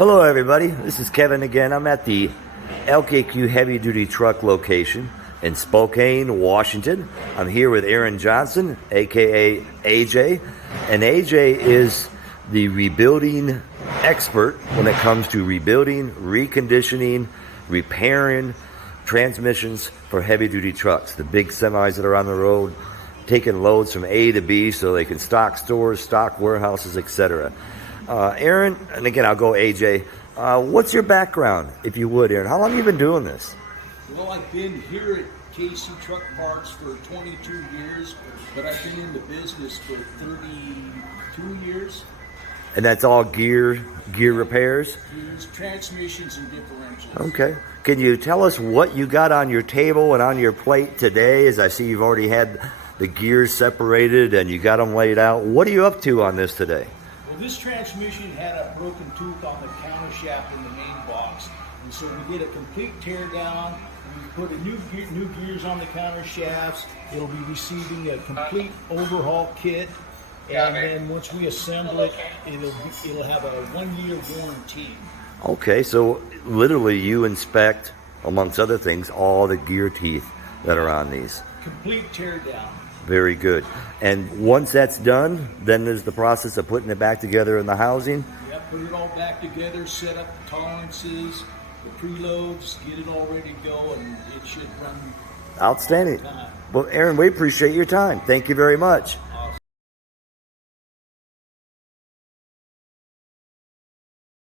Hello, everybody. This is Kevin again. I'm at the LKQ Heavy Duty Truck location in Spokane, Washington. I'm here with Aaron Johnson, aka AJ, and AJ is the rebuilding expert when it comes to rebuilding, reconditioning, repairing transmissions for heavy duty trucks, the big semis that are on the road, taking loads from A to B so they can stock stores, stock warehouses, etc. Aaron, and again, I'll go AJ. What's your background, if you would, Aaron? How long have you been doing this? Well, I've been here at KC Truck Parts for 22 years, but I've been in the business for 32 years. And that's all gear repairs? Gears, transmissions, and differentials. Okay. Can you tell us what you got on your table and on your plate today? As I see you've already had the gears separated and you got them laid out. What are you up to on this today? Well, this transmission had a broken tooth on the counter shaft in the main box, and so we did a complete tear down. We put a new gears on the counter shafts. It'll be receiving a complete overhaul kit, and then once we assemble it, it'll have a 1-year warranty. Okay, so literally you inspect, amongst other things, all the gear teeth that are on these. Complete tear down. Very good. And once that's done, then there's the process of putting it back together in the housing. Yep, put it all back together, set up the tolerances, the preloads, get it all ready to go, and it should run. Outstanding. Well, Aaron, we appreciate your time. Thank you very much.